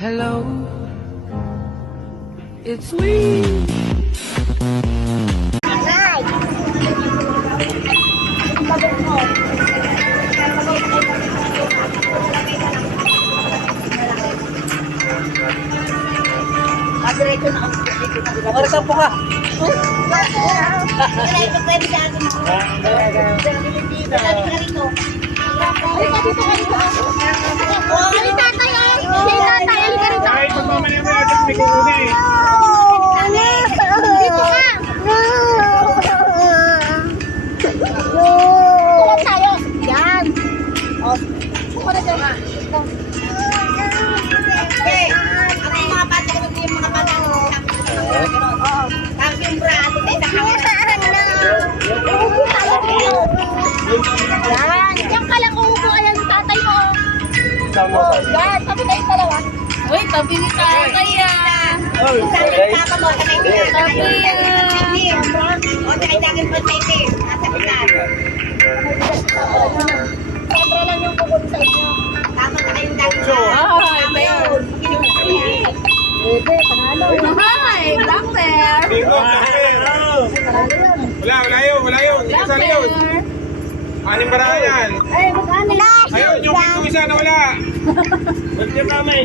Hello, it's me. Marasa po ka. Kahit magmamali mo natin, may kukunin eh. Tulad tayo. Yan. O, suko na dyan. Okay. Ako yung mga bata, yung mga bata. Tapos yung brato, yan. Yan ka lang uupo. Ayan yung tatay mo. Yan. Tabi tayo dalawa. Uy, tabi ni tatay yan. Tabi yan. O, nakitagin pa sa ito. Nasa pitan. Siyempre lang yung bukod sa inyo. Tama na kayong daging. Ito yun. Bebe, panalo. Hi, black bear. Bingo, wala yun. Hindi kasali yun. Aning barahan yan. Ay, magkano? Ayun, yung ito isa na wala. Ba't yung kamay?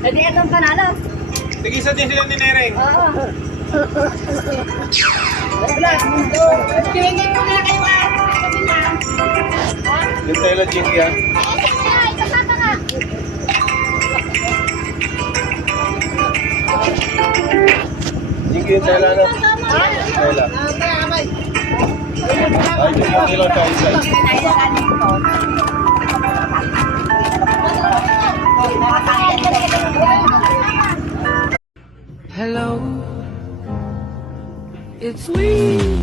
Hindi, itong panalo. Tigisa din sila ni Nereng. Oo. Wala. Pinigay ko na kayo sabi na. Yung tayo lang, Jinky ha. Ay, kasama nga. Jinky yung tayo lang. Tayo lang. Ay, Jinky lang tayo isa. Hello, it's me.